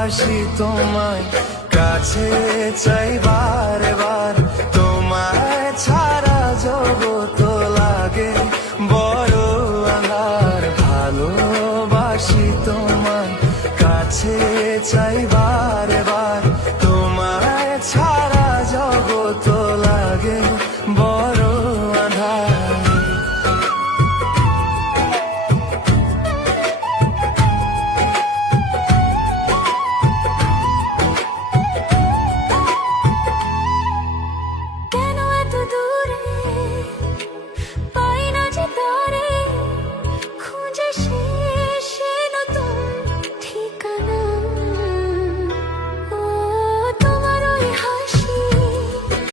ভালোবাসি তোমায়, কাছে চাই বারে বার, তোমায় ছাড়া জগৎ লাগে বড় আঁধার। ভালোবাসি তোমায়, কাছে চাই বারে বার, তোমায় ছাড়া জগৎ লাগে বড় আঁধার। কেন এত দূরে পাই না যে তারে, খুঁজে সে নতুন ঠিকানা। ও তোমার ওই